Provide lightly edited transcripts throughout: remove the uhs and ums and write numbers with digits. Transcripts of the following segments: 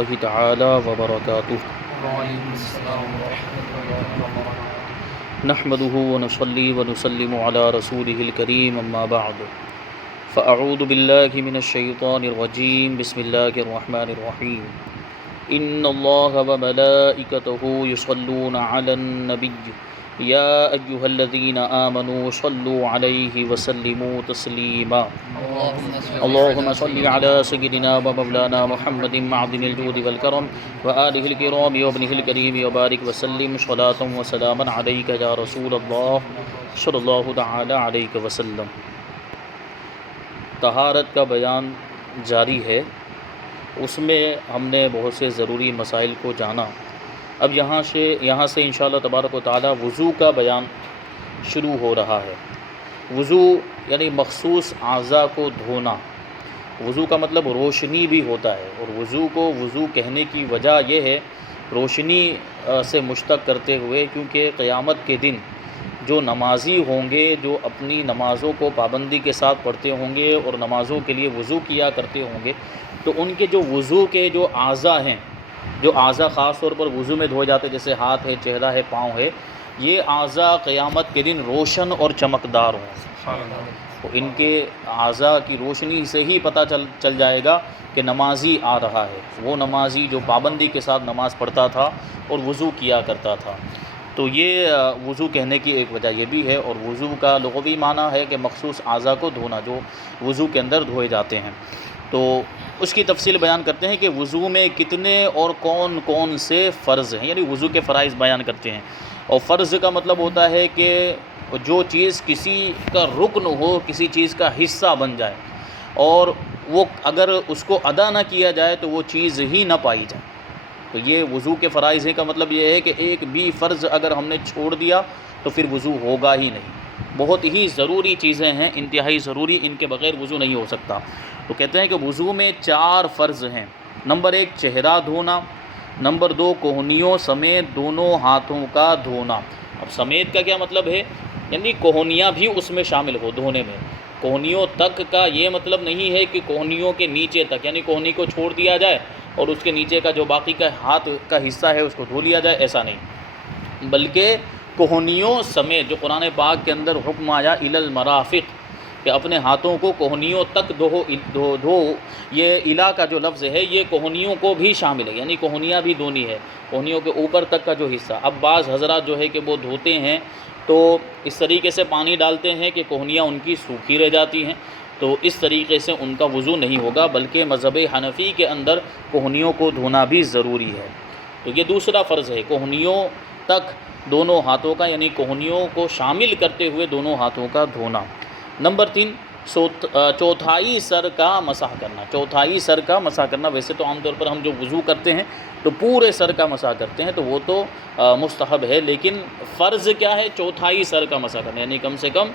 اللہ تعالی وبرکاتہ۔ وعلیکم السلام ورحمۃ اللہ وبرکاتہ۔ نحمده ونصلي ونسلم على رسوله الكريم اما بعد فاعوذ بالله من الشيطان الرجيم بسم الله الرحمن الرحيم ان الله وملائكته يصلون على النبي يا ايها الذين آمنوا صلوا عليه وسلموا تسليما اللهم صل على سيدنا ومولانا محمد معدن الجود والكرم وآله الكرام وابنه الكريم وبارك وسلم صلاة وسلاما عليك يا رسول الله صلی اللہ تعالی علیہ وسلم۔ طہارت کا بیان جاری ہے، اس میں ہم نے بہت سے ضروری مسائل کو جانا۔ اب یہاں سے انشاءاللہ تبارک و تعالی وضو کا بیان شروع ہو رہا ہے۔ وضو یعنی مخصوص اعضاء کو دھونا۔ وضو کا مطلب روشنی بھی ہوتا ہے، اور وضو کو وضو کہنے کی وجہ یہ ہے روشنی سے مشتق کرتے ہوئے، کیونکہ قیامت کے دن جو نمازی ہوں گے، جو اپنی نمازوں کو پابندی کے ساتھ پڑھتے ہوں گے اور نمازوں کے لیے وضو کیا کرتے ہوں گے، تو ان کے جو وضو کے جو اعضاء ہیں، جو اعضاء خاص طور پر وضو میں دھوئے جاتے جیسے ہاتھ ہے، چہرہ ہے، پاؤں ہے، یہ اعضاء قیامت کے دن روشن اور چمکدار ہوں۔ تو ان کے اعضاء کی روشنی سے ہی پتہ چل جائے گا کہ نمازی آ رہا ہے، وہ نمازی جو پابندی کے ساتھ نماز پڑھتا تھا اور وضو کیا کرتا تھا۔ تو یہ وضو کہنے کی ایک وجہ یہ بھی ہے، اور وضو کا لغوی معنی ہے کہ مخصوص اعضاء کو دھونا، جو وضو کے اندر دھوئے جاتے ہیں۔ تو اس کی تفصیل بیان کرتے ہیں کہ وضو میں کتنے اور کون کون سے فرض ہیں، یعنی وضو کے فرائض بیان کرتے ہیں۔ اور فرض کا مطلب ہوتا ہے کہ جو چیز کسی کا رکن ہو، کسی چیز کا حصہ بن جائے، اور وہ اگر اس کو ادا نہ کیا جائے تو وہ چیز ہی نہ پائی جائے۔ تو یہ وضو کے فرائض ہیں کا مطلب یہ ہے کہ ایک بھی فرض اگر ہم نے چھوڑ دیا تو پھر وضو ہوگا ہی نہیں۔ بہت ہی ضروری چیزیں ہیں، انتہائی ضروری، ان کے بغیر وضو نہیں ہو سکتا۔ تو کہتے ہیں کہ وضو میں 4 فرض ہیں۔ نمبر 1 چہرہ دھونا، نمبر 2 کوہنیوں سمیت دونوں ہاتھوں کا دھونا۔ اب سمیت کا کیا مطلب ہے؟ یعنی کوہنیاں بھی اس میں شامل ہو دھونے میں۔ کوہنیوں تک کا یہ مطلب نہیں ہے کہ کوہنیوں کے نیچے تک، یعنی کوہنی کو چھوڑ دیا جائے اور اس کے نیچے کا جو باقی کا ہاتھ کا حصہ ہے اس کو دھو لیا جائے، ایسا نہیں، بلکہ کوہنیوں سمیت، جو قرآن پاک کے اندر حکم آیا الی المرافق، کہ اپنے ہاتھوں کو کوہنیوں تک دھو، یہ الا کا جو لفظ ہے یہ کوہنیوں کو بھی شامل ہے، یعنی کوہنیاں بھی دھونی ہے، کوہنیوں کے اوپر تک کا جو حصہ۔ اب بعض حضرات جو ہے کہ وہ دھوتے ہیں تو اس طریقے سے پانی ڈالتے ہیں کہ کوہنیاں ان کی سوکھی رہ جاتی ہیں، تو اس طریقے سے ان کا وضو نہیں ہوگا، بلکہ مذہب حنفی کے اندر کوہنیوں کو دھونا بھی ضروری ہے۔ تو یہ دوسرا فرض ہے، کوہنیوں تک دونوں ہاتھوں کا، یعنی کوہنیوں کو شامل کرتے ہوئے دونوں ہاتھوں کا دھونا۔ نمبر 3 چوتھائی سر کا مسح کرنا۔ چوتھائی سر کا مسح کرنا، ویسے تو عام طور پر ہم جو وضو کرتے ہیں تو پورے سر کا مسح کرتے ہیں، تو وہ تو مستحب ہے، لیکن فرض کیا ہے؟ چوتھائی سر کا مسح کرنا، یعنی کم سے کم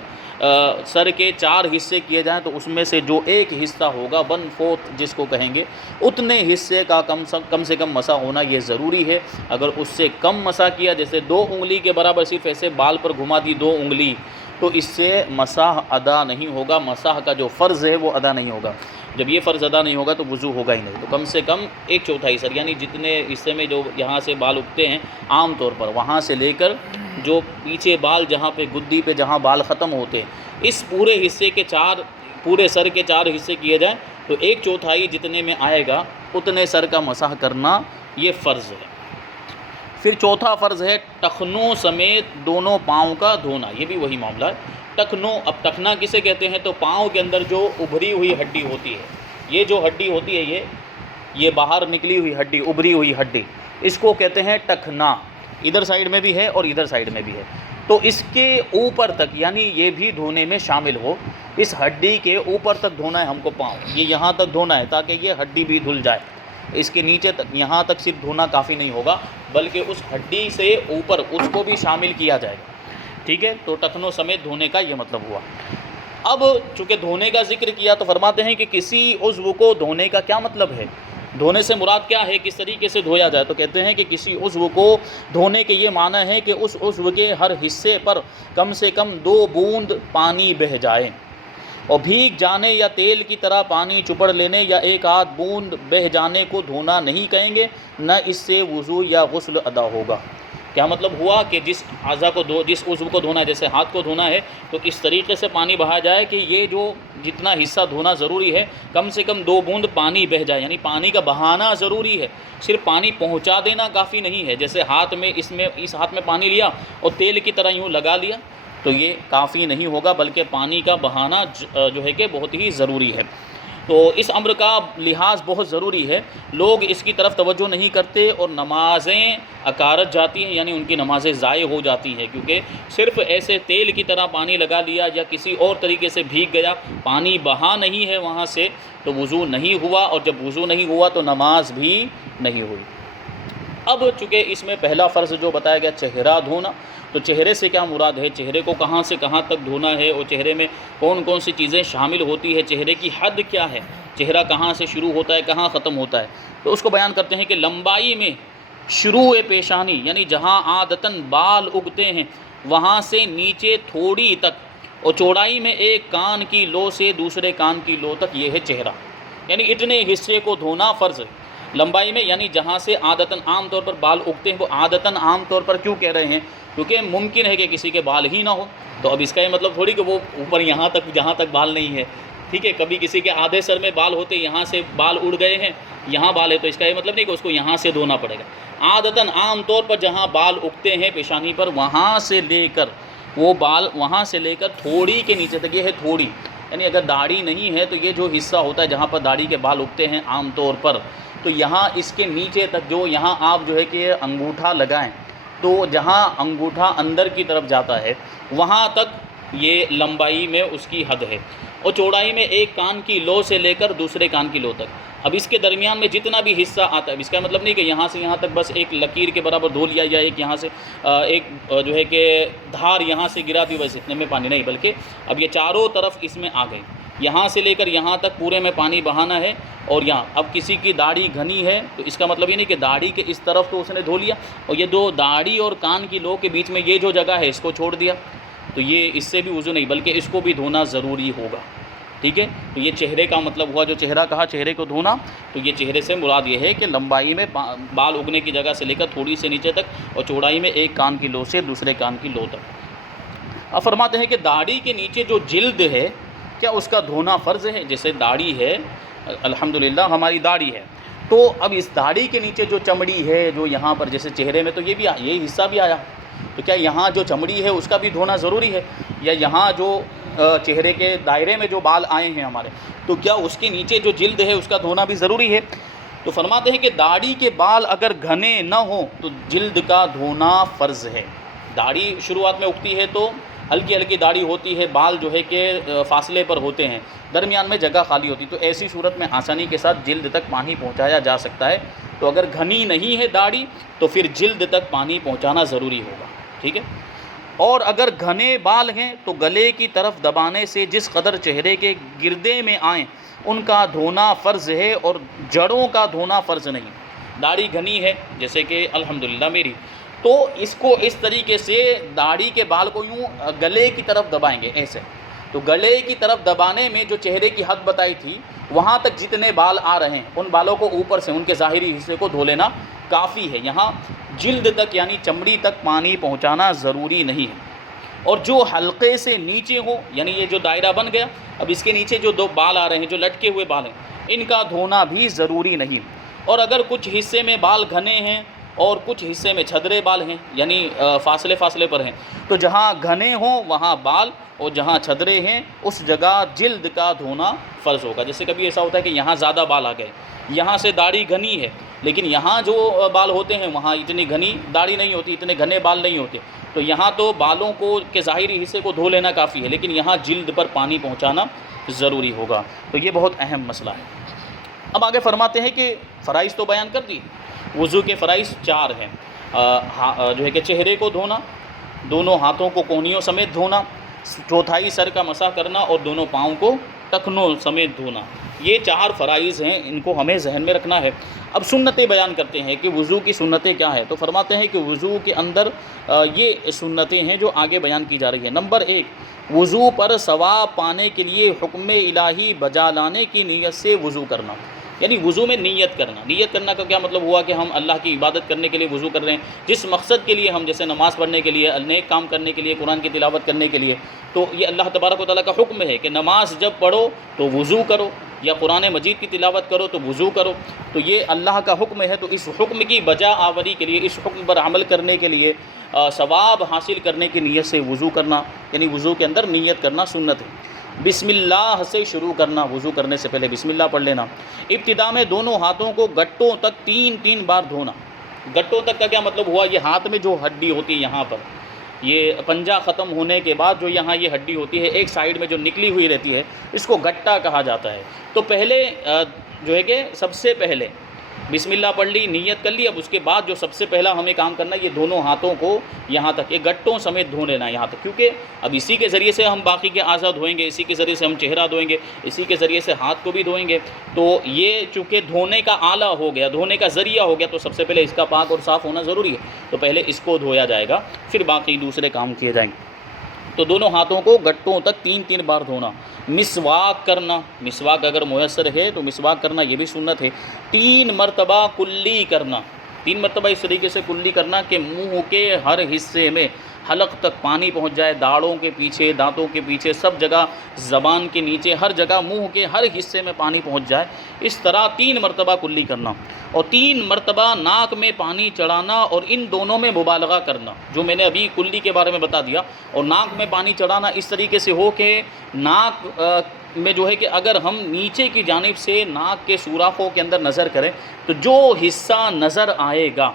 سر کے 4 حصے کیے جائیں تو اس میں سے جو ایک حصہ ہوگا 1/4 جس کو کہیں گے، اتنے حصے کا کم سے کم مسح ہونا یہ ضروری ہے۔ اگر اس سے کم مسح کیا، جیسے 2 انگلی کے برابر صرف ایسے بال پر گھما دی 2 انگلی، تو اس سے مسح ادا نہیں ہوگا، مسح کا جو فرض ہے وہ ادا نہیں ہوگا۔ جب یہ فرض ادا نہیں ہوگا تو وضو ہوگا ہی نہیں۔ تو کم سے کم 1/4 سر، یعنی جتنے حصے میں جو یہاں سے بال اگتے ہیں عام طور پر، وہاں سے لے کر جو پیچھے بال جہاں پہ گدی پہ جہاں بال ختم ہوتے ہیں، اس پورے حصے کے پورے سر کے 4 حصے کیے جائیں تو 1/4 جتنے میں آئے گا اتنے سر کا مسح کرنا یہ فرض ہے۔ پھر چوتھا فرض ہے ٹخنوں سمیت دونوں پاؤں کا دھونا۔ یہ بھی وہی معاملہ ہے، ٹخنوں۔ اب ٹخنا کسے کہتے ہیں؟ تو پاؤں کے اندر جو ابھری ہوئی ہڈی ہوتی ہے، یہ جو ہڈی ہوتی ہے، یہ باہر نکلی ہوئی ہڈی، ابھری ہوئی ہڈی، اس کو کہتے ہیں ٹخنا۔ ادھر سائیڈ میں بھی ہے اور ادھر سائیڈ میں بھی ہے، تو اس کے اوپر تک، یعنی یہ بھی دھونے میں شامل ہو، اس ہڈی کے اوپر تک دھونا ہے ہم کو پاؤں، یہ یہاں تک دھونا ہے تاکہ یہ ہڈی بھی دھل جائے۔ اس کے نیچے تک، یہاں تک صرف دھونا کافی نہیں ہوگا، بلکہ اس ہڈی سے اوپر اس کو بھی شامل کیا جائے گا، ٹھیک ہے؟ تو ٹخنوں سمیت دھونے کا یہ مطلب ہوا۔ اب چونکہ دھونے کا ذکر کیا تو فرماتے ہیں کہ کسی عضو کو دھونے کا کیا مطلب ہے؟ دھونے سے مراد کیا ہے؟ کس طریقے سے دھویا جائے؟ تو کہتے ہیں کہ کسی عضو کو دھونے کے یہ معنی ہے کہ اس عضو کے ہر حصے پر کم سے کم 2 بوند پانی بہہ جائے، اور بھیگ جانے یا تیل کی طرح پانی چپڑ لینے یا ایک آدھ بوند بہہ جانے کو دھونا نہیں کہیں گے، نہ اس سے وضو یا غسل ادا ہوگا۔ کیا مطلب ہوا کہ جس اعضا کو جس عضو کو دھونا ہے، جیسے ہاتھ کو دھونا ہے تو اس طریقے سے پانی بہایا جائے کہ یہ جو جتنا حصہ دھونا ضروری ہے کم سے کم 2 بوند پانی بہہ جائے، یعنی پانی کا بہانا ضروری ہے، صرف پانی پہنچا دینا کافی نہیں ہے۔ جیسے ہاتھ میں اس ہاتھ میں پانی لیا اور تیل کی طرح یوں لگا لیا تو یہ کافی نہیں ہوگا، بلکہ پانی کا بہانا جو ہے کہ بہت ہی ضروری ہے۔ تو اس امر کا لحاظ بہت ضروری ہے، لوگ اس کی طرف توجہ نہیں کرتے اور نمازیں اکارت جاتی ہیں، یعنی ان کی نمازیں ضائع ہو جاتی ہیں، کیونکہ صرف ایسے تیل کی طرح پانی لگا لیا یا کسی اور طریقے سے بھیگ گیا، پانی بہا نہیں ہے وہاں سے تو وضو نہیں ہوا، اور جب وضو نہیں ہوا تو نماز بھی نہیں ہوئی۔ اب چونکہ اس میں پہلا فرض جو بتایا گیا چہرہ دھونا، تو چہرے سے کیا مراد ہے، چہرے کو کہاں سے کہاں تک دھونا ہے، اور چہرے میں کون کون سی چیزیں شامل ہوتی ہے، چہرے کی حد کیا ہے، چہرہ کہاں سے شروع ہوتا ہے کہاں ختم ہوتا ہے، تو اس کو بیان کرتے ہیں کہ لمبائی میں شروع پیشانی، یعنی جہاں عادتاً بال اگتے ہیں وہاں سے نیچے تھوڑی تک، اور چوڑائی میں ایک کان کی لو سے دوسرے کان کی لو تک، یہ ہے چہرہ، یعنی اتنے حصے کو دھونا فرض ہے۔ لمبائی میں یعنی جہاں سے عادتاً عام طور پر بال اگتے ہیں، وہ عادتاً عام طور پر کیوں کہہ رہے ہیں، کیونکہ ممکن ہے کہ کسی کے بال ہی نہ ہو، تو اب اس کا یہ مطلب تھوڑی کہ وہ اوپر یہاں تک جہاں تک بال نہیں ہے، ٹھیک ہے، کبھی کسی کے آدھے سر میں بال ہوتے یہاں سے بال اڑ گئے ہیں یہاں بال ہے، تو اس کا یہ مطلب نہیں کہ اس کو یہاں سے دھونا پڑے گا۔ عادتاً عام طور پر جہاں بال اگتے ہیں پیشانی پر، وہاں سے لے کر وہ بال وہاں سے لے کر تھوڑی کے نیچے تک، یہ ہے تھوڑی، یعنی اگر داڑھی نہیں ہے تو یہ جو حصہ ہوتا ہے جہاں پر داڑھی کے بال اگتے ہیں عام طور پر، تو یہاں اس کے نیچے تک جو یہاں آپ جو ہے کہ انگوٹھا لگائیں تو جہاں انگوٹھا اندر کی طرف جاتا ہے وہاں تک یہ لمبائی میں اس کی حد ہے، اور چوڑائی میں ایک کان کی لو سے لے کر دوسرے کان کی لو تک۔ اب اس کے درمیان میں جتنا بھی حصہ آتا ہے، اس کا مطلب نہیں کہ یہاں سے یہاں تک بس ایک لکیر کے برابر دھو لیا، یا ایک یہاں سے ایک جو ہے کہ دھار یہاں سے گرا دی بس اتنے میں پانی نہیں، بلکہ اب یہ چاروں طرف اس میں آ گئے، یہاں سے لے کر یہاں تک پورے میں پانی بہانا ہے۔ اور یہاں اب کسی کی داڑھی گھنی ہے تو اس کا مطلب یہ نہیں کہ داڑھی کے اس طرف تو اس نے دھو لیا، اور یہ دو داڑھی اور کان کی لو کے بیچ میں یہ جو جگہ ہے اس کو چھوڑ دیا، تو یہ اس سے بھی وضو نہیں، بلکہ اس کو بھی دھونا ضروری ہوگا، ٹھیک ہے۔ تو یہ چہرے کا مطلب ہوا، جو چہرہ کہا چہرے کو دھونا، تو یہ چہرے سے مراد یہ ہے کہ لمبائی میں بال اگنے کی جگہ سے لے کر تھوڑی سے نیچے تک، اور چوڑائی میں ایک کان کی لو سے دوسرے کان کی لو تک۔ اب فرماتے ہیں کہ داڑھی کے نیچے جو جلد ہے کیا اس کا دھونا فرض ہے؟ جیسے داڑھی ہے، الحمدللہ ہماری داڑھی ہے، تو اب اس داڑھی کے نیچے جو چمڑی ہے جو یہاں پر جیسے چہرے میں تو یہ حصہ بھی آیا، تو کیا یہاں جو چمڑی ہے اس کا بھی دھونا ضروری ہے؟ یا یہاں جو چہرے کے دائرے میں جو بال آئے ہیں ہمارے، تو کیا اس کے نیچے جو جلد ہے اس کا دھونا بھی ضروری ہے؟ تو فرماتے ہیں کہ داڑھی کے بال اگر گھنے نہ ہوں تو جلد کا دھونا فرض ہے۔ داڑھی شروعات میں اگتی ہے تو ہلکی ہلکی داڑھی ہوتی ہے، بال جو ہے کہ فاصلے پر ہوتے ہیں، درمیان میں جگہ خالی ہوتی، تو ایسی صورت میں آسانی کے ساتھ جلد تک پانی پہنچایا جا سکتا ہے۔ تو اگر گھنی نہیں ہے داڑھی تو پھر جلد تک پانی پہنچانا ضروری ہوگا، ٹھیک ہے۔ اور اگر گھنے بال ہیں تو گلے کی طرف دبانے سے جس قدر چہرے کے گردے میں آئیں ان کا دھونا فرض ہے، اور جڑوں کا دھونا فرض نہیں۔ داڑھی گھنی ہے جیسے کہ الحمدللہ میری، تو اس کو اس طریقے سے داڑھی کے بال کو یوں گلے کی طرف دبائیں گے ایسے، تو گلے کی طرف دبانے میں جو چہرے کی حد بتائی تھی وہاں تک جتنے بال آ رہے ہیں ان بالوں کو اوپر سے ان کے ظاہری حصے کو دھو لینا کافی ہے، یہاں جلد تک یعنی چمڑی تک پانی پہنچانا ضروری نہیں ہے۔ اور جو حلقے سے نیچے ہو، یعنی یہ جو دائرہ بن گیا، اب اس کے نیچے جو 2 بال آ رہے ہیں جو لٹکے ہوئے بال ہیں ان کا دھونا بھی ضروری نہیں۔ اور اگر کچھ حصے میں بال گھنے ہیں اور کچھ حصے میں چھدرے بال ہیں، یعنی فاصلے پر ہیں، تو جہاں گھنے ہوں وہاں بال، اور جہاں چھدرے ہیں اس جگہ جلد کا دھونا فرض ہوگا۔ جیسے کبھی ایسا ہوتا ہے کہ یہاں زیادہ بال آ گئے، یہاں سے داڑھی گھنی ہے، لیکن یہاں جو بال ہوتے ہیں وہاں اتنی گھنی داڑھی نہیں ہوتی، اتنے گھنے بال نہیں ہوتے، تو یہاں تو بالوں کو کے ظاہری حصے کو دھو لینا کافی ہے، لیکن یہاں جلد پر پانی پہنچانا ضروری ہوگا۔ تو یہ بہت اہم مسئلہ ہے۔ اب آگے فرماتے ہیں کہ فرائض تو بیان کر دی، وضو کے فرائض 4 ہیں، جو ہے کہ چہرے کو دھونا، دونوں ہاتھوں کو کونیوں سمیت دھونا، چوتھائی سر کا مسح کرنا، اور دونوں پاؤں کو ٹخنوں سمیت دھونا، یہ 4 فرائض ہیں، ان کو ہمیں ذہن میں رکھنا ہے۔ اب سنتیں بیان کرتے ہیں کہ وضو کی سنتیں کیا ہیں، تو فرماتے ہیں کہ وضو کے اندر یہ سنتیں ہیں جو آگے بیان کی جا رہی ہیں۔ نمبر 1، وضو پر ثواب پانے کے لیے حکم الہی بجا لانے کی نیت سے وضو کرنا، یعنی وضو میں نیت کرنا۔ نیت کرنا کا کیا مطلب ہوا کہ ہم اللہ کی عبادت کرنے کے لیے وضو کر رہے ہیں، جس مقصد کے لیے ہم، جیسے نماز پڑھنے کے لیے، نیک کام کرنے کے لیے، قرآن کی تلاوت کرنے کے لیے، تو یہ اللہ تبارک و تعالیٰ کا حکم ہے کہ نماز جب پڑھو تو وضو کرو، یا قرآن مجید کی تلاوت کرو تو وضو کرو، تو یہ اللہ کا حکم ہے۔ تو اس حکم کی بجا آوری کے لیے، اس حکم پر عمل کرنے کے لیے، ثواب حاصل کرنے کی نیت سے وضو کرنا، یعنی وضو کے اندر نیت کرنا سنت ہے۔ بسم اللہ سے شروع کرنا، وضو کرنے سے پہلے بسم اللہ پڑھ لینا۔ ابتدا میں دونوں ہاتھوں کو گٹوں تک 3 بار دھونا۔ گٹوں تک کا کیا مطلب ہوا، یہ ہاتھ میں جو ہڈی ہوتی ہے یہاں پر، یہ پنجہ ختم ہونے کے بعد جو یہاں یہ ہڈی ہوتی ہے ایک سائیڈ میں جو نکلی ہوئی رہتی ہے، اس کو گٹا کہا جاتا ہے۔ تو پہلے جو ہے کہ سب سے پہلے بسم اللہ پڑھ لی، نیت کر لی، اب اس کے بعد جو سب سے پہلا ہمیں کام کرنا ہے، یہ دونوں ہاتھوں کو یہاں تک، یہ گٹوں سمیت دھو لینا یہاں تک، کیونکہ اب اسی کے ذریعے سے ہم باقی کے اعضاء دھوئیں گے، اسی کے ذریعے سے ہم چہرہ دھوئیں گے، اسی کے ذریعے سے ہاتھ کو بھی دھوئیں گے۔ تو یہ چونکہ دھونے کا آلہ ہو گیا، دھونے کا ذریعہ ہو گیا، تو سب سے پہلے اس کا پاک اور صاف ہونا ضروری ہے، تو پہلے اس کو دھویا جائے گا، پھر باقی دوسرے کام کیے جائیں گے۔ تو دونوں ہاتھوں کو گٹوں تک 3 بار دھونا۔ مسواک کرنا، مسواک اگر میسر ہے تو مسواک کرنا یہ بھی سنت ہے۔ 3 مرتبہ کلی کرنا، 3 مرتبہ اس طریقے سے کلی کرنا کہ منہ کے ہر حصے میں حلق تک پانی پہنچ جائے، داڑھوں کے پیچھے، دانتوں کے پیچھے، سب جگہ، زبان کے نیچے، ہر جگہ منہ کے ہر حصے میں پانی پہنچ جائے، اس طرح 3 مرتبہ کلی کرنا۔ اور 3 مرتبہ ناک میں پانی چڑھانا، اور ان دونوں میں مبالغہ کرنا، جو میں نے ابھی کلی کے بارے میں بتا دیا، اور ناک میں پانی چڑھانا اس طریقے سے ہو کہ ناک میں جو ہے کہ اگر ہم نیچے کی جانب سے ناک کے سوراخوں کے اندر نظر کریں تو جو حصہ نظر آئے گا،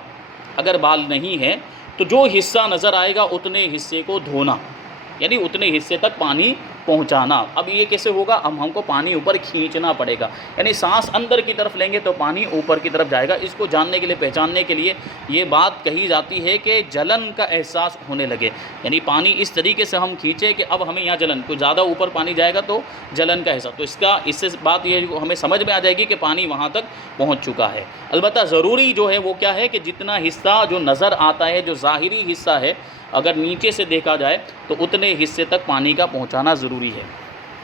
اگر بال نہیں ہے تو جو حصہ نظر آئے گا اتنے حصے کو دھونا، یعنی اتنے حصے تک پانی پہنچانا۔ اب یہ کیسے ہوگا، اب ہم کو پانی اوپر کھینچنا پڑے گا، یعنی سانس اندر کی طرف لیں گے تو پانی اوپر کی طرف جائے گا۔ اس کو جاننے کے لیے، پہچاننے کے لیے یہ بات کہی جاتی ہے کہ جلن کا احساس ہونے لگے، یعنی پانی اس طریقے سے ہم کھینچے کہ اب ہمیں یہاں جلن، کوئی زیادہ اوپر پانی جائے گا تو جلن کا احساس، تو اس سے بات یہ ہمیں سمجھ میں آ جائے گی کہ پانی وہاں تک پہنچ چکا ہے۔ البتہ ضروری جو ہے وہ کیا ہے کہ جتنا حصہ جو نظر آتا ہے، جو ظاہری حصہ ہے، اگر نیچے سے دیکھا جائے تو اتنے حصے تک پانی کا پہنچانا ضروری ہے،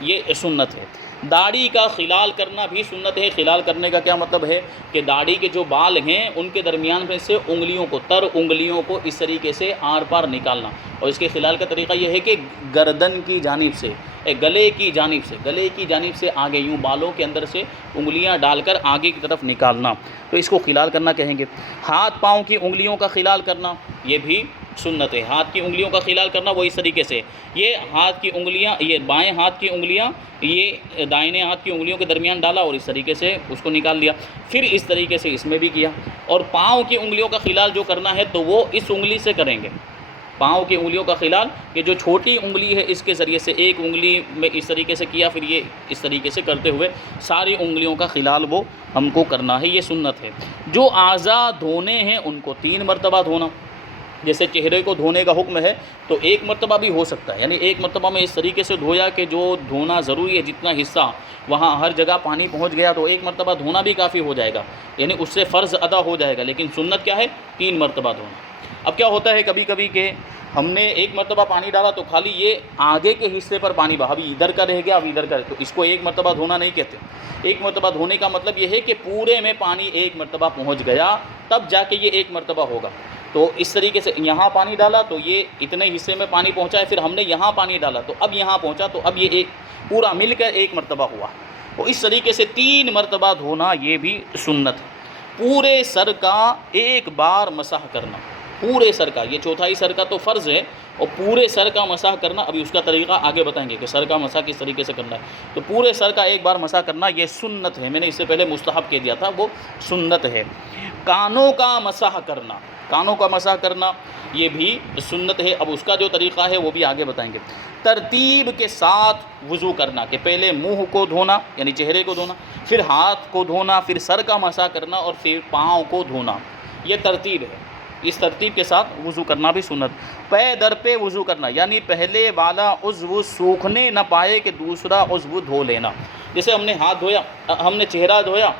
یہ سنت ہے۔ داڑھی کا خلال کرنا بھی سنت ہے۔ خلال کرنے کا کیا مطلب ہے کہ داڑھی کے جو بال ہیں ان کے درمیان میں سے انگلیوں کو، تر انگلیوں کو اس طریقے سے آر پار نکالنا، اور اس کے خلال کا طریقہ یہ ہے کہ گردن کی جانب سے، گلے کی جانب سے آگے، یوں بالوں کے اندر سے انگلیاں ڈال کر آگے کی طرف نکالنا، تو اس کو خلال کرنا کہیں گے۔ ہاتھ پاؤں کی انگلیوں کا خلال کرنا یہ بھی سنت ہے۔ ہاتھ کی انگلیوں کا خلال کرنا وہ اس طریقے سے، یہ ہاتھ کی انگلیاں، یہ بائیں ہاتھ کی انگلیاں یہ دائیں ہاتھ کی انگلیوں کے درمیان ڈالا اور اس طریقے سے اس کو نکال لیا، پھر اس طریقے سے اس میں بھی کیا۔ اور پاؤں کی انگلیوں کا خلال جو کرنا ہے تو وہ اس انگلی سے کریں گے، پاؤں کی انگلیوں کا خلال، کہ جو چھوٹی انگلی ہے اس کے ذریعے سے ایک انگلی میں اس طریقے سے کیا، پھر یہ اس طریقے سے کرتے ہوئے ساری انگلیوں کا خلال وہ ہم کو کرنا ہے، یہ سنت ہے۔ جو اعضاء دھونے ہیں ان کو 3 مرتبہ دھونا، جیسے چہرے کو دھونے کا حکم ہے تو 1 مرتبہ بھی ہو سکتا ہے، یعنی 1 مرتبہ میں اس طریقے سے دھویا کہ جو دھونا ضروری ہے، جتنا حصہ وہاں ہر جگہ پانی پہنچ گیا تو 1 مرتبہ دھونا بھی کافی ہو جائے گا، یعنی اس سے فرض ادا ہو جائے گا، لیکن سنت کیا ہے، 3 مرتبہ دھونا۔ اب کیا ہوتا ہے کبھی کبھی کہ ہم نے 1 مرتبہ پانی ڈالا تو خالی یہ آگے کے حصے پر پانی بہا، ابھی ادھر کا رہ گیا، اب ادھر کا، تو اس کو 1 مرتبہ دھونا نہیں کہتے۔ 1 مرتبہ دھونے کا مطلب یہ ہے کہ پورے میں پانی 1 مرتبہ پہنچ گیا تب جا کے یہ 1 مرتبہ ہوگا۔ تو اس طریقے سے یہاں پانی ڈالا تو یہ اتنے حصے میں پانی پہنچا ہے، پھر ہم نے یہاں پانی ڈالا تو اب یہاں پہنچا، تو اب یہ ایک پورا مل کر 1 مرتبہ ہوا۔ تو اس طریقے سے 3 مرتبہ دھونا یہ بھی سنت ہے۔ پورے سر کا 1 بار مسح کرنا، پورے سر کا، یہ چوتھائی سر کا تو فرض ہے، اور پورے سر کا مسح کرنا ابھی اس کا طریقہ آگے بتائیں گے کہ سر کا مسح کس طریقے سے کرنا ہے۔ تو پورے سر کا 1 بار مسح کرنا یہ سنت ہے، میں نے اس سے پہلے مستحب کہہ دیا تھا، وہ سنت ہے۔ کانوں کا مسح کرنا، کانوں کا مسح کرنا یہ بھی سنت ہے، اب اس کا جو طریقہ ہے وہ بھی آگے بتائیں گے۔ ترتیب کے ساتھ وضو کرنا، کہ پہلے منہ کو دھونا یعنی چہرے کو دھونا، پھر ہاتھ کو دھونا، پھر سر کا مسح کرنا، اور پھر پاؤں کو دھونا، یہ ترتیب ہے۔ اس ترتیب کے ساتھ وضو کرنا بھی سنت۔ پے در پہ وضو کرنا، یعنی پہلے والا عضو سوکھنے نہ پائے کہ دوسرا عضو دھو لینا۔ جیسے ہم نے ہاتھ دھویا، ہم نے چہرہ دھویا،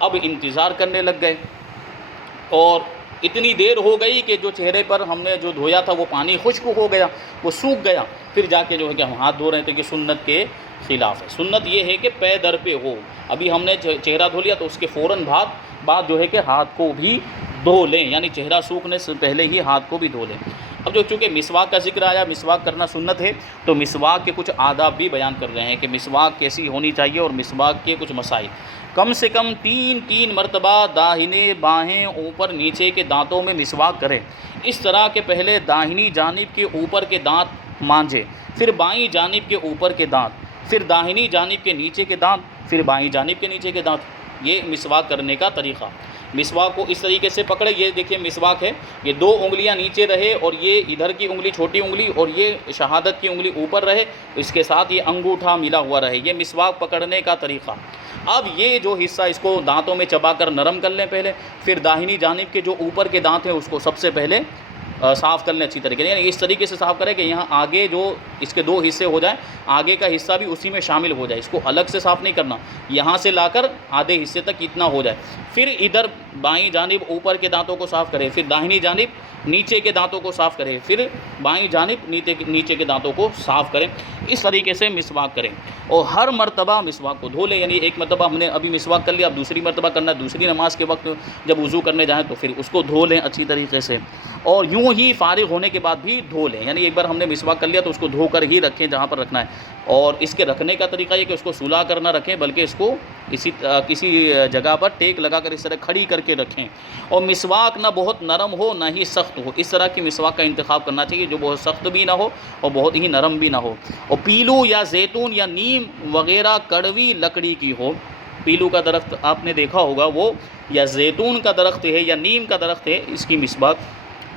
اب انتظار کرنے لگ گئے اور اتنی دیر ہو گئی کہ جو چہرے پر ہم نے جو دھویا تھا وہ پانی خشک ہو گیا، وہ سوکھ گیا، پھر جا کے جو ہے کہ ہم ہاتھ دھو رہے تھے، کہ سنت کے خلاف ہے۔ سنت یہ ہے کہ پے در پہ ہو، ابھی ہم نے چہرہ دھو لیا تو اس کے فوراً بعد جو ہے کہ ہاتھ کو بھی دھو لیں، یعنی چہرہ سوکھنے سے پہلے ہی ہاتھ کو بھی دھو لیں۔ اب جو چونکہ مسواک کا ذکر آیا، مسواک کرنا سنت ہے، تو مسواک کے کچھ آداب بھی بیان کر رہے ہیں کہ مسواک کیسی ہونی چاہیے اور مسواک کے کچھ مسائل۔ کم سے کم 3 مرتبہ داہنے بائیں اوپر نیچے کے دانتوں میں مسواک کریں، اس طرح کہ پہلے داہنی جانب کے اوپر کے دانت مانجے، پھر بائیں جانب کے اوپر کے دانت، پھر داہنی جانب کے نیچے کے دانت، پھر بائیں جانب کے نیچے کے دانت۔ یہ مسواک کرنے کا طریقہ۔ مسواک کو اس طریقے سے پکڑے، یہ دیکھیں مسواک ہے، یہ 2 انگلیاں نیچے رہے اور یہ ادھر کی انگلی چھوٹی انگلی اور یہ شہادت کی انگلی اوپر رہے، اس کے ساتھ یہ انگوٹھا ملا ہوا رہے، یہ مسواک پکڑنے کا طریقہ۔ اب یہ جو حصہ اس کو دانتوں میں چبا کر نرم کر لیں پہلے، پھر داہنی جانب کے جو اوپر کے دانت ہیں اس کو سب سے پہلے صاف کر لیں اچھی طریقے سے، یعنی اس طریقے سے صاف کریں کہ یہاں آگے جو اس کے 2 حصے ہو جائیں، آگے کا حصہ بھی اسی میں شامل ہو جائے، اس کو الگ سے صاف نہیں کرنا، یہاں سے لا کر آدھے حصے تک اتنا ہو جائے۔ پھر ادھر بائیں جانب اوپر کے دانتوں کو صاف کریں، پھر داہنی جانب نیچے کے دانتوں کو صاف کریں، پھر بائیں جانب نیچے کے دانتوں کو صاف کریں۔ اس طریقے سے مسواک کریں اور ہر مرتبہ مسواک کو دھو لیں، یعنی ایک مرتبہ ہم نے ابھی مسواک کر لیا، اب دوسری مرتبہ کرنا ہے، دوسری نماز کے وقت جب وضو کرنے جائیں تو پھر اس کو دھو لیں اچھی طریقے سے، اور یوں ہی فارغ ہونے کے بعد بھی دھو لیں، یعنی ایک بار ہم نے مسواک کر لیا تو اس کو دھو کر ہی رکھیں جہاں پر رکھنا ہے۔ اور اس کے رکھنے کا طریقہ یہ کہ اس کو سلا کر نہ رکھیں، بلکہ اس کو کسی جگہ پر ٹیک لگا کر اس طرح کھڑی کر کے رکھیں، اور مسواک نہ بہت نرم ہو نہ ہی سخت ہو، اس طرح کی مسواک کا انتخاب کرنا چاہیے جو بہت سخت بھی نہ ہو اور بہت ہی نرم بھی نہ ہو، اور پیلو یا زیتون یا نیم وغیرہ کڑوی لکڑی کی ہو۔ پیلو کا درخت آپ نے دیکھا ہوگا، وہ یا زیتون کا درخت ہے یا نیم کا درخت ہے، اس کی مسواک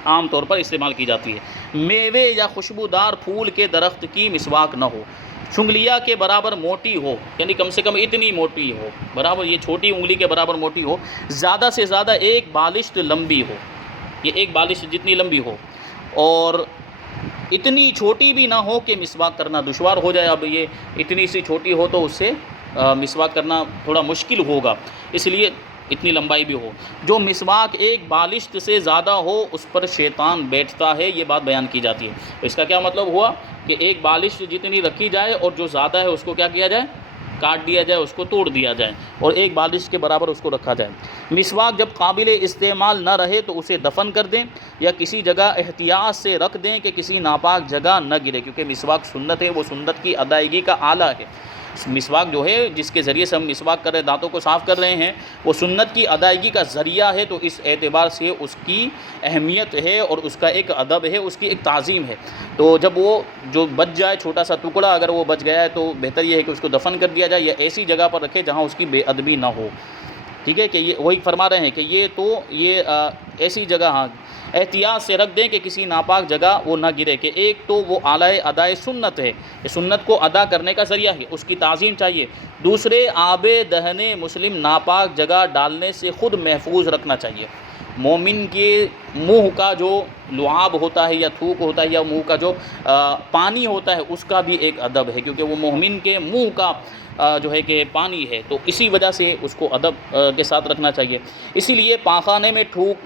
عام طور پر استعمال کی جاتی ہے۔ میوے یا خوشبودار پھول کے درخت کی مسواک نہ ہو، چنگلیا کے برابر موٹی ہو، یعنی کم سے کم اتنی موٹی ہو، برابر یہ چھوٹی انگلی کے برابر موٹی ہو، زیادہ سے زیادہ 1 بالشت لمبی ہو، یہ 1 بالشت جتنی لمبی ہو، اور اتنی چھوٹی بھی نہ ہو کہ مسواک کرنا دشوار ہو جائے۔ اب یہ اتنی سی چھوٹی ہو تو اس سے مسواک کرنا تھوڑا مشکل ہوگا، اس لیے اتنی لمبائی بھی ہو۔ جو مسواک 1 بالشت سے زیادہ ہو اس پر شیطان بیٹھتا ہے، یہ بات بیان کی جاتی ہے۔ اس کا کیا مطلب ہوا کہ 1 بالشت جتنی رکھی جائے اور جو زیادہ ہے اس کو کیا کیا جائے، کاٹ دیا جائے، اس کو توڑ دیا جائے اور 1 بالشت کے برابر اس کو رکھا جائے۔ مسواک جب قابل استعمال نہ رہے تو اسے دفن کر دیں یا کسی جگہ احتیاط سے رکھ دیں کہ کسی ناپاک جگہ نہ گرے، کیونکہ مسواک سنت ہے، وہ سنت کی ادائیگی کا آلہ ہے۔ مسواک جو ہے جس کے ذریعے سے ہم مسواک کر رہے ہیں، دانتوں کو صاف کر رہے ہیں، وہ سنت کی ادائیگی کا ذریعہ ہے، تو اس اعتبار سے اس کی اہمیت ہے اور اس کا ایک ادب ہے، اس کی ایک تعظیم ہے۔ تو جب وہ جو بچ جائے، چھوٹا سا ٹکڑا اگر وہ بچ گیا ہے تو بہتر یہ ہے کہ اس کو دفن کر دیا جائے یا ایسی جگہ پر رکھے جہاں اس کی بے ادبی نہ ہو۔ ٹھیک ہے، کہ یہ وہی فرما رہے ہیں کہ یہ ایسی جگہ ہاں احتیاط سے رکھ دیں کہ کسی ناپاک جگہ وہ نہ گرے، کہ ایک تو وہ اعلیٰ ادائے سنت ہے، یہ سنت کو ادا کرنے کا ذریعہ ہے، اس کی تعظیم چاہیے۔ دوسرے، آب دہن مسلم ناپاک جگہ ڈالنے سے خود محفوظ رکھنا چاہیے۔ مومن کے منہ کا جو لعاب ہوتا ہے یا تھوک ہوتا ہے یا منہ کا جو پانی ہوتا ہے اس کا بھی ایک ادب ہے، کیونکہ وہ مومن کے منہ کا جو ہے کہ پانی ہے، تو اسی وجہ سے اس کو ادب کے ساتھ رکھنا چاہیے۔ اسی لیے پاخانے میں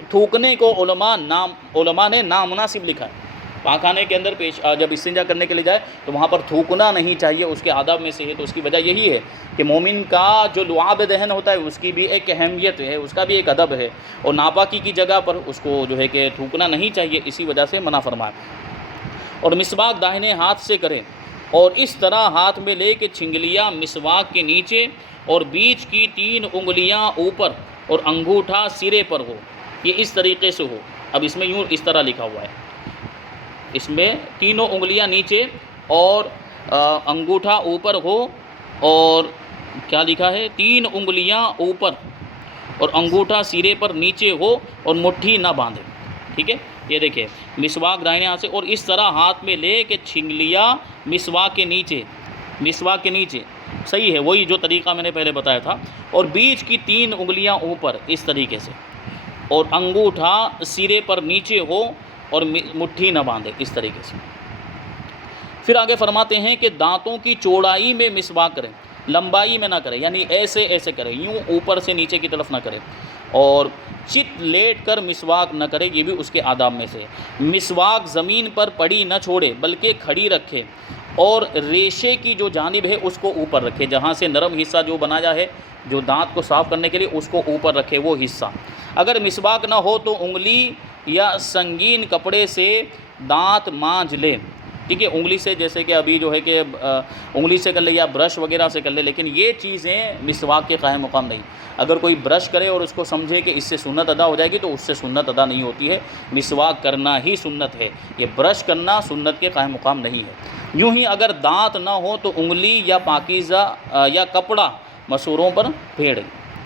تھوکنے کو علماء نے نامناسب لکھا ہے۔ پاخانے کے اندر جب استنجا کرنے کے لیے جائے تو وہاں پر تھوکنا نہیں چاہیے، اس کے آداب میں سے ہے، تو اس کی وجہ یہی ہے کہ مومن کا جو لعاب دہن ہوتا ہے اس کی بھی ایک اہمیت ہے، اس کا بھی ایک ادب ہے، اور ناپاکی کی جگہ پر اس کو جو ہے کہ تھوکنا نہیں چاہیے، اسی وجہ سے منع فرمایا۔ اور مسواک داہنے ہاتھ سے کریں، اور اس طرح ہاتھ میں لے کے چھنگلیاں مسواک کے نیچے اور بیچ کی 3 انگلیاں اوپر اور انگوٹھا سرے پر ہو، یہ اس طریقے سے ہو۔ اب اس میں یوں اس طرح لکھا ہوا ہے، اس میں 3 انگلیاں نیچے اور انگوٹھا اوپر ہو، اور کیا لکھا ہے، 3 انگلیاں اوپر اور انگوٹھا سرے پر نیچے ہو اور مٹھی نہ باندھے۔ ٹھیک ہے، یہ دیکھیں مسواک دائنے ہاتھ سے، اور اس طرح ہاتھ میں لے کے چھنگلیاں مسواک کے نیچے صحیح ہے، وہی جو طریقہ میں نے پہلے بتایا تھا، اور بیچ کی 3 انگلیاں اوپر، اس طریقے سے اور انگوٹھا سرے پر نیچے ہو اور مٹھی نہ باندھے، اس طریقے سے۔ پھر آگے فرماتے ہیں کہ دانتوں کی چوڑائی میں مسواک کریں، لمبائی میں نہ کرے، یعنی ایسے ایسے کرے، یوں اوپر سے نیچے کی طرف نہ کرے، اور چت لیٹ کر مسواک نہ کرے، یہ بھی اس کے آداب میں سے۔ مسواک زمین پر پڑی نہ چھوڑے بلکہ کھڑی رکھے، اور ریشے کی جو جانب ہے اس کو اوپر رکھے، جہاں سے نرم حصہ جو بنایا ہے جو دانت کو صاف کرنے کے لیے اس کو اوپر رکھے وہ حصہ۔ اگر مسواک نہ ہو تو انگلی یا سنگین کپڑے سے دانت مانجھ لے، ٹھیک ہے، انگلی سے، جیسے کہ ابھی جو ہے کہ انگلی سے کر لے یا برش وغیرہ سے کر لے، لیکن یہ چیزیں مسواک کے قائم مقام نہیں۔ اگر کوئی برش کرے اور اس کو سمجھے کہ اس سے سنت ادا ہو جائے گی تو اس سے سنت ادا نہیں ہوتی ہے، مسواک کرنا ہی سنت ہے، یہ برش کرنا سنت کے قائم مقام نہیں ہے۔ یوں ہی اگر دانت نہ ہو تو انگلی یا پاکیزہ یا کپڑا مسوروں پر پھیڑ،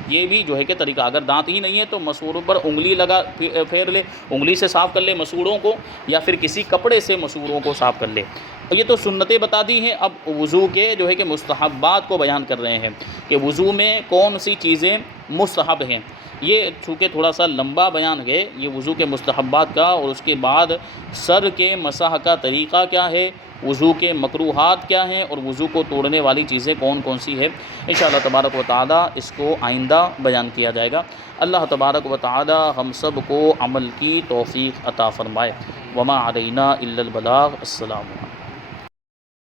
یہ بھی جو ہے کہ طریقہ، اگر دانت ہی نہیں ہے تو مسوروں پر انگلی لگا پھیر لے، انگلی سے صاف کر لے مسوروں کو، یا پھر کسی کپڑے سے مسوروں کو صاف کر لے۔ یہ تو سنتیں بتا دی ہیں، اب وضو کے جو ہے کہ مستحبات کو بیان کر رہے ہیں کہ وضو میں کون سی چیزیں مستحب ہیں۔ یہ چونکہ تھوڑا سا لمبا بیان ہے یہ وضو کے مستحبات کا، اور اس کے بعد سر کے مسح کا طریقہ کیا ہے، وضو کے مکروہات کیا ہیں، اور وضو کو توڑنے والی چیزیں کون کون سی ہے، انشاءاللہ تبارک و تعالی اس کو آئندہ بیان کیا جائے گا۔ اللہ تبارک و تعالی ہم سب کو عمل کی توفیق عطا فرمائے۔ وما علینا الا البلاغ۔ السلام علیکم۔